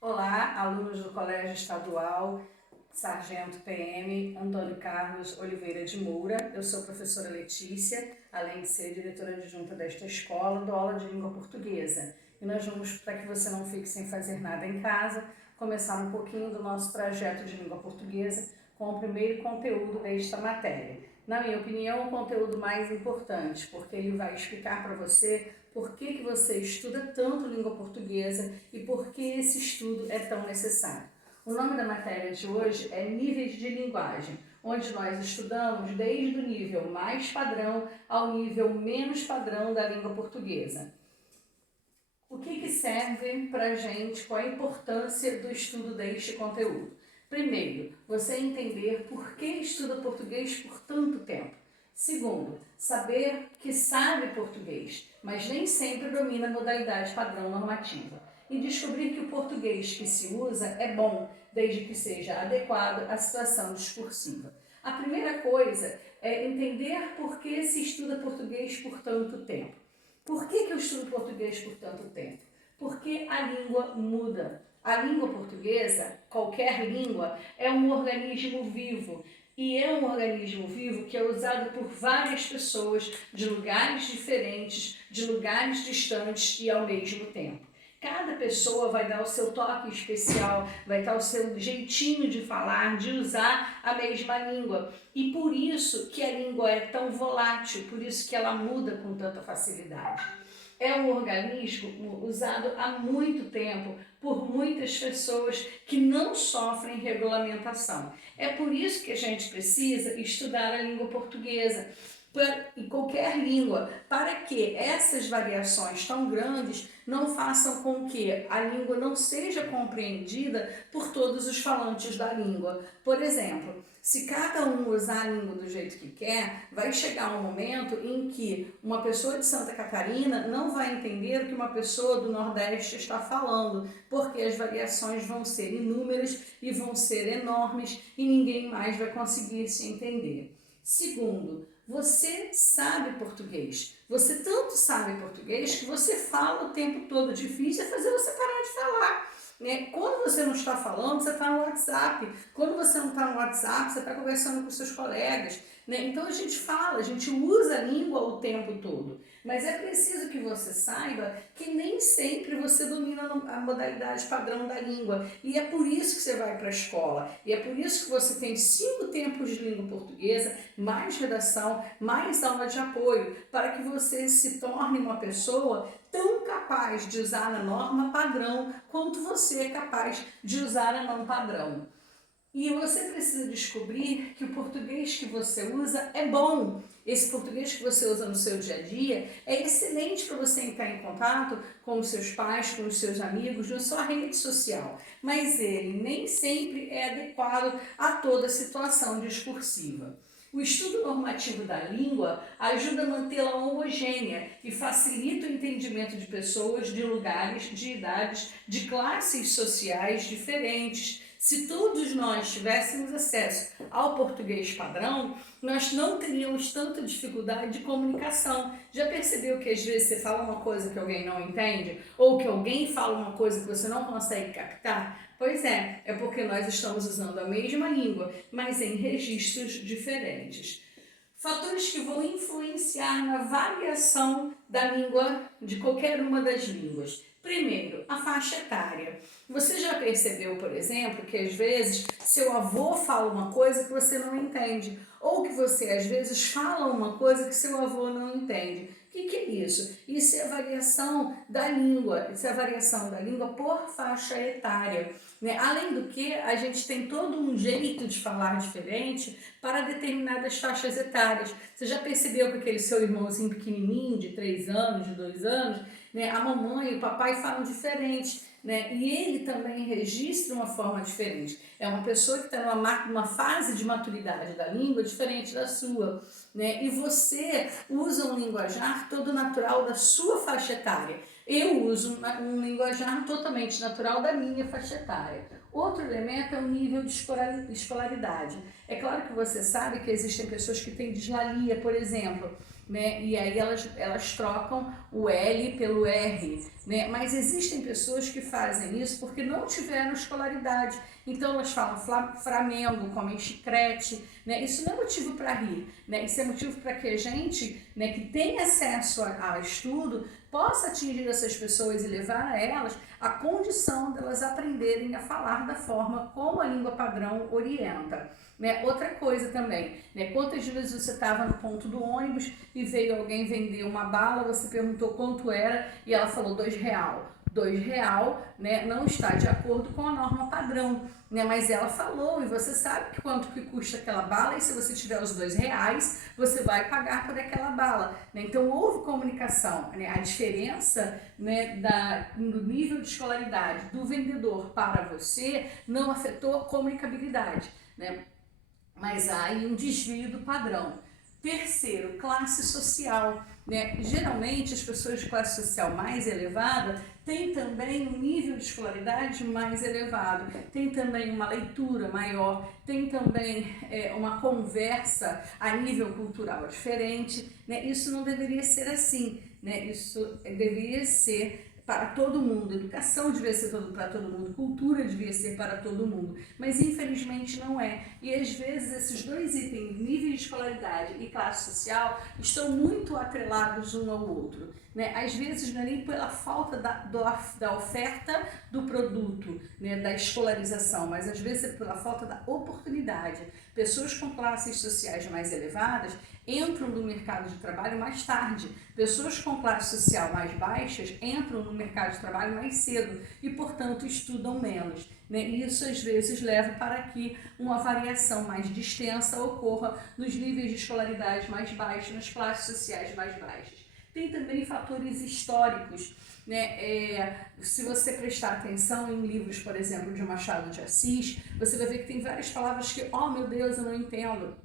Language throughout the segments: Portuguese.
Olá, alunos do Colégio Estadual Sargento PM Antônio Carlos Oliveira de Moura. Eu sou a professora Letícia, além de ser diretora adjunta desta escola, dou aula de língua portuguesa. E nós vamos, para que você não fique sem fazer nada em casa, começar um pouquinho do nosso trajeto de língua portuguesa com o primeiro conteúdo desta matéria. Na minha opinião, o conteúdo mais importante, porque ele vai explicar para você por que você estuda tanto língua portuguesa e por que esse estudo é tão necessário. O nome da matéria de hoje é Níveis de Linguagem, onde nós estudamos desde o nível mais padrão ao nível menos padrão da língua portuguesa. O que serve para a gente, qual a importância do estudo deste conteúdo? Primeiro, você entender por que estuda português por tanto tempo. Segundo, saber que sabe português, mas nem sempre domina a modalidade padrão normativa. E descobrir que o português que se usa é bom, desde que seja adequado à situação discursiva. A primeira coisa é entender por que se estuda português por tanto tempo. Por que eu estudo português por tanto tempo? Porque a língua muda. A língua portuguesa, qualquer língua, é um organismo vivo. E é um organismo vivo que é usado por várias pessoas de lugares diferentes, de lugares distantes e ao mesmo tempo. Cada pessoa vai dar o seu toque especial, vai dar o seu jeitinho de falar, de usar a mesma língua. E por isso que a língua é tão volátil, por isso que ela muda com tanta facilidade. É um organismo usado há muito tempo por muitas pessoas que não sofrem regulamentação. É por isso que a gente precisa estudar a língua portuguesa e qualquer língua, para que essas variações tão grandes não façam com que a língua não seja compreendida por todos os falantes da língua. Por exemplo, se cada um usar a língua do jeito que quer, vai chegar um momento em que uma pessoa de Santa Catarina não vai entender o que uma pessoa do Nordeste está falando, porque as variações vão ser inúmeras e vão ser enormes e ninguém mais vai conseguir se entender. Segundo, você sabe português. Você tanto sabe português que você fala o tempo todo. Difícil é fazer você parar de falar. Quando você não está falando, você está no WhatsApp. Quando você não está no WhatsApp, você está conversando com seus colegas. Então a gente fala, a gente usa a língua o tempo todo. Mas é preciso que você saiba que nem sempre você domina a modalidade padrão da língua. E é por isso que você vai para a escola. E é por isso que você tem 5 tempos de língua portuguesa, mais redação, mais aula de apoio, para que você se torne uma pessoa tão capaz de usar a norma padrão quanto você é capaz de usar a não padrão. E você precisa descobrir que o português que você usa é bom. Esse português que você usa no seu dia a dia é excelente para você entrar em contato com os seus pais, com os seus amigos, na sua rede social. Mas ele nem sempre é adequado a toda situação discursiva. O estudo normativo da língua ajuda a mantê-la homogênea e facilita o entendimento de pessoas de lugares, de idades, de classes sociais diferentes. Se todos nós tivéssemos acesso ao português padrão, nós não teríamos tanta dificuldade de comunicação. Já percebeu que às vezes você fala uma coisa que alguém não entende? Ou que alguém fala uma coisa que você não consegue captar? Pois é porque nós estamos usando a mesma língua, mas em registros diferentes. Fatores que vão influenciar na variação da língua, de qualquer uma das línguas. Primeiro, a faixa etária. Você já percebeu, por exemplo, que às vezes seu avô fala uma coisa que você não entende, ou que você às vezes fala uma coisa que seu avô não entende. O que é isso? Isso é a variação da língua, isso é a variação da língua por faixa etária. Além do que, a gente tem todo um jeito de falar diferente para determinadas faixas etárias. Você já percebeu que aquele seu irmãozinho pequenininho, de 3 anos, de 2 anos, a mamãe e o papai falam diferente, e ele também registra uma forma diferente. É uma pessoa que está numa fase de maturidade da língua diferente da sua. E você usa um linguajar todo natural da sua faixa etária. Eu uso um linguajar totalmente natural da minha faixa etária. Outro elemento é o nível de escolaridade. É claro que você sabe que existem pessoas que têm dislalia, por exemplo, né? E aí elas trocam o L pelo R, né? Mas existem pessoas que fazem isso porque não tiveram escolaridade. Então elas falam Flamengo, comem chiclete, né? Isso não é motivo para rir, né? Isso é motivo para que a gente, né, que tem acesso a estudo, possa atingir essas pessoas e levar a elas a condição delas aprenderem a falar da forma como a língua padrão orienta. Né? Outra coisa também, né? Quantas vezes você estava no ponto do ônibus e veio alguém vender uma bala, você perguntou quanto era e ela falou R$2. R$2, né, não está de acordo com a norma padrão, né, mas ela falou e você sabe que quanto que custa aquela bala e se você tiver os R$2, você vai pagar por aquela bala, né? Então houve comunicação, né? A diferença, né, do nível de escolaridade do vendedor para você não afetou a comunicabilidade, né? Mas há aí um desvio do padrão. Terceiro, classe social, né? Geralmente as pessoas de classe social mais elevada têm também um nível de escolaridade mais elevado, tem também uma leitura maior, tem também uma conversa a nível cultural diferente, né? Isso não deveria ser assim, né? Isso deveria ser para todo mundo, educação devia ser para todo mundo, cultura devia ser para todo mundo, mas infelizmente não é. E às vezes esses dois itens, nível de escolaridade e classe social, estão muito atrelados um ao outro, né? Às vezes não é nem pela falta da oferta do produto, né, da escolarização, mas às vezes é pela falta da oportunidade. Pessoas com classes sociais mais elevadas entram no mercado de trabalho mais tarde. Pessoas com classe social mais baixas entram no mercado de trabalho mais cedo e, portanto, estudam menos, né? Isso às vezes leva para que uma variação mais extensa ocorra nos níveis de escolaridade mais baixos, nas classes sociais mais baixas. Tem também fatores históricos, né? Se você prestar atenção em livros, por exemplo, de Machado de Assis, você vai ver que tem várias palavras que, oh meu Deus, eu não entendo.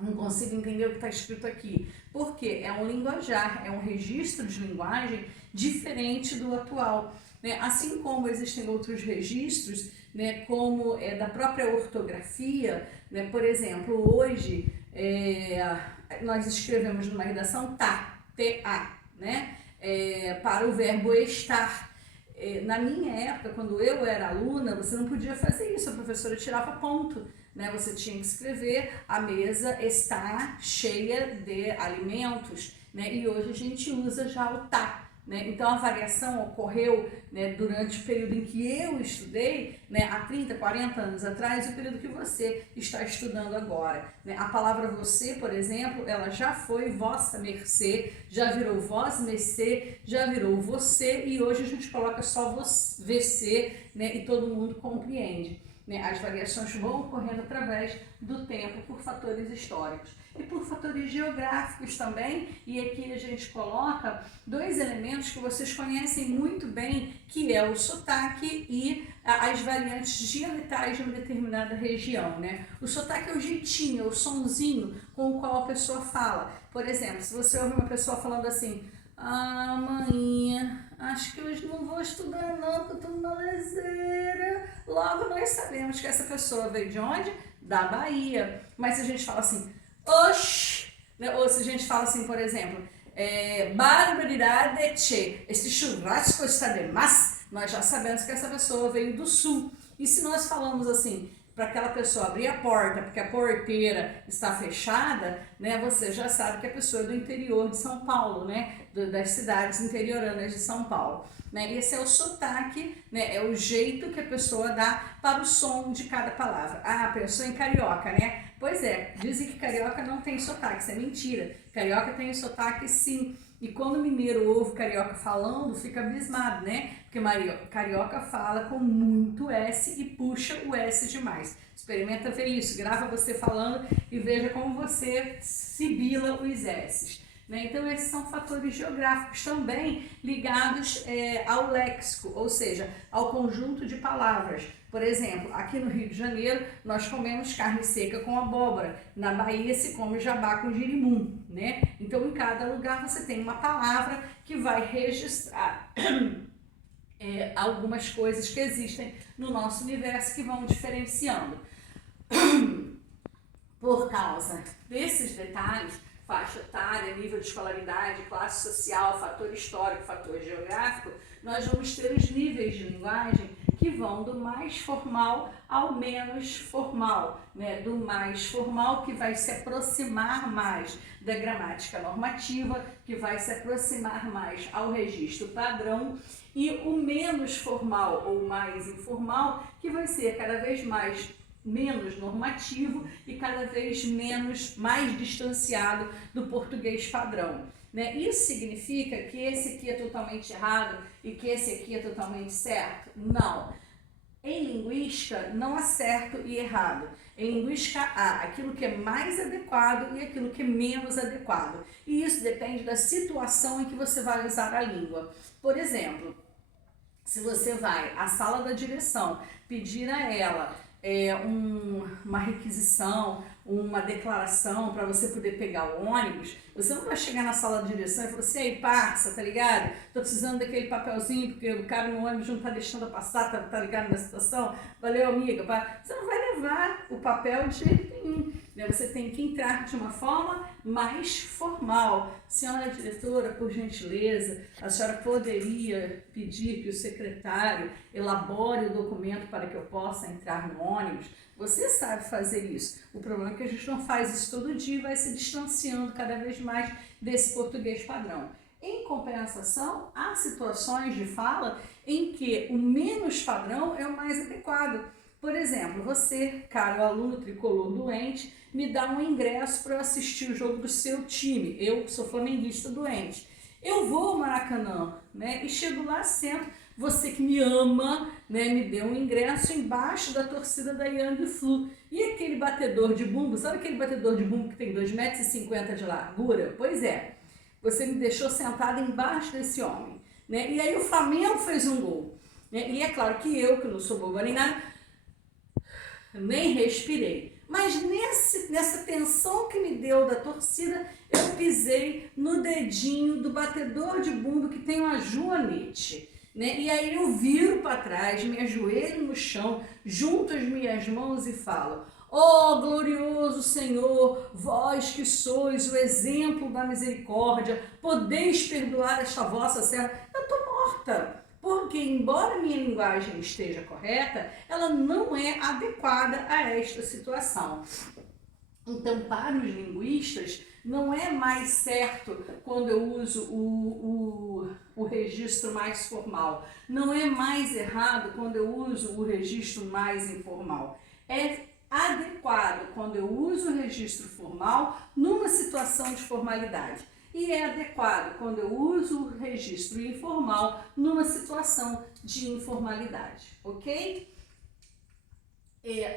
Não consigo entender o que está escrito aqui. Por quê? É um linguajar, é um registro de linguagem diferente do atual, né? Assim como existem outros registros, né, como da própria ortografia, né? Por exemplo, hoje nós escrevemos numa redação T-A, né? Para o verbo estar. Na minha época, quando eu era aluna, você não podia fazer isso, a professora tirava ponto, né? Você tinha que escrever: a mesa está cheia de alimentos, né? E hoje a gente usa já o tá, né? Então a variação ocorreu, né, durante o período em que eu estudei, né, há 30, 40 anos atrás, e o período que você está estudando agora, né? A palavra você, por exemplo, ela já foi vossa mercê, já virou vós mercê, já virou você, e hoje a gente coloca só você, né, e todo mundo compreende, né? As variações vão ocorrendo através do tempo por fatores históricos e por fatores geográficos também, e aqui a gente coloca dois elementos que vocês conhecem muito bem, que é o sotaque e as variantes dialetais de uma determinada região, né? O sotaque é o jeitinho, é o sonzinho com o qual a pessoa fala. Por exemplo, se você ouve uma pessoa falando assim: ah, maninha, acho que hoje não vou estudar não, porque eu tô numa leseira. Logo nós sabemos que essa pessoa veio de onde? Da Bahia. Mas se a gente fala assim, oxi, né? Ou se a gente fala assim, por exemplo, barbaridade, che, este churrasco está demais, nós já sabemos que essa pessoa veio do sul. E se nós falamos assim, para aquela pessoa abrir a porta, porque a porteira está fechada, né, você já sabe que a pessoa é do interior de São Paulo, né, das cidades interioranas de São Paulo, né? Esse é o sotaque, né, é o jeito que a pessoa dá para o som de cada palavra. Ah, pensou em carioca, né? Pois é, dizem que carioca não tem sotaque, isso é mentira. Carioca tem sotaque sim. E quando o mineiro ouve carioca falando, fica abismado, né? Porque carioca fala com muito S e puxa o S demais. Experimenta ver isso, grava você falando e veja como você sibila os S's, né? Então esses são fatores geográficos também ligados ao léxico, ou seja, ao conjunto de palavras. Por exemplo, aqui no Rio de Janeiro nós comemos carne seca com abóbora, na Bahia se come jabá com girimum, né? Então em cada lugar você tem uma palavra que vai registrar algumas coisas que existem no nosso universo que vão diferenciando. Por causa desses detalhes, faixa etária, nível de escolaridade, classe social, fator histórico, fator geográfico, nós vamos ter os níveis de linguagem que vão do mais formal ao menos formal, né? Do mais formal, que vai se aproximar mais da gramática normativa, que vai se aproximar mais ao registro padrão, e o menos formal ou mais informal, que vai ser cada vez menos normativo e cada vez mais distanciado do português padrão. Né? Isso significa que esse aqui é totalmente errado e que esse aqui é totalmente certo? Não. Em linguística, não há certo e errado. Em linguística, há aquilo que é mais adequado e aquilo que é menos adequado. E isso depende da situação em que você vai usar a língua. Por exemplo, se você vai à sala da direção pedir a ela uma requisição, uma declaração para você poder pegar o ônibus, você não vai chegar na sala de direção e falar assim: ei, parça, tá ligado? Tô precisando daquele papelzinho porque o cara no ônibus não tá deixando eu passar, tá ligado na situação? Valeu, amiga. Você não vai levar o papel de jeito nenhum. Você tem que entrar de uma forma mais formal. Senhora diretora, por gentileza, a senhora poderia pedir que o secretário elabore o documento para que eu possa entrar no ônibus? Você sabe fazer isso. O problema é que a gente não faz isso todo dia e vai se distanciando cada vez mais desse português padrão. Em compensação, há situações de fala em que o menos padrão é o mais adequado. Por exemplo, você, caro aluno tricolor doente, me dá um ingresso para eu assistir o jogo do seu time. Eu sou flamenguista doente. Eu vou ao Maracanã, né? E chego lá, sento. Você que me ama, né, me deu um ingresso embaixo da torcida da Yang Flu. E aquele batedor de bumbo, sabe aquele batedor de bumbo que tem 2,50 m de largura? Pois é, você me deixou sentada embaixo desse homem. Né? E aí o Flamengo fez um gol. Né? E é claro que eu, que não sou boba nem nada, nem respirei. Mas nessa tensão que me deu da torcida, eu pisei no dedinho do batedor de bumbo que tem uma joanete. Né? E aí eu viro para trás, me ajoelho no chão, junto as minhas mãos e falo: ó glorioso Senhor, vós que sois o exemplo da misericórdia, podeis perdoar esta vossa serva. Eu estou morta, porque embora minha linguagem esteja correta, ela não é adequada a esta situação. Então, para os linguistas, não é mais certo quando eu uso o registro mais formal. Não é mais errado quando eu uso o registro mais informal. É adequado quando eu uso o registro formal numa situação de formalidade. E é adequado quando eu uso o registro informal numa situação de informalidade, ok?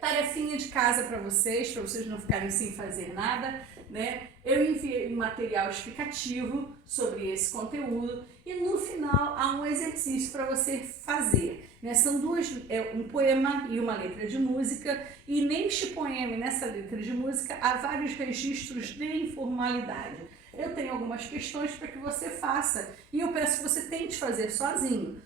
Tarefinha de casa para vocês não ficarem sem fazer nada, né? Eu enviei um material explicativo sobre esse conteúdo e no final há um exercício para você fazer, né? São um poema e uma letra de música, e neste poema e nessa letra de música há vários registros de informalidade. Eu tenho algumas questões para que você faça e eu peço que você tente fazer sozinho.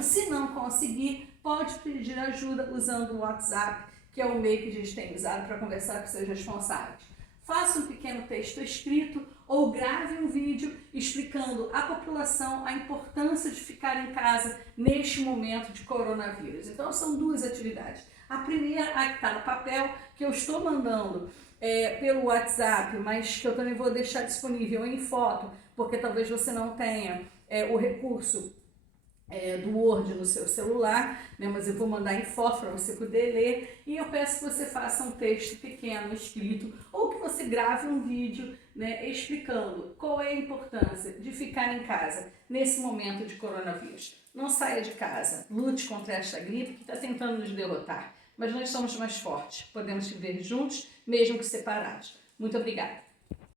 Se não conseguir, pode pedir ajuda usando o WhatsApp, que é o meio que a gente tem usado para conversar com seus responsáveis. Faça um pequeno texto escrito ou grave um vídeo explicando à população a importância de ficar em casa neste momento de coronavírus. Então, são duas atividades. A primeira, a que está no papel, que eu estou mandando pelo WhatsApp, mas que eu também vou deixar disponível em foto, porque talvez você não tenha o recurso do Word no seu celular, né? Mas eu vou mandar em foto para você poder ler, e eu peço que você faça um texto pequeno escrito ou que você grave um vídeo, né, explicando qual é a importância de ficar em casa nesse momento de coronavírus. Não saia de casa, lute contra esta gripe que está tentando nos derrotar, mas nós somos mais fortes, podemos viver juntos, mesmo que separados. Muito obrigada.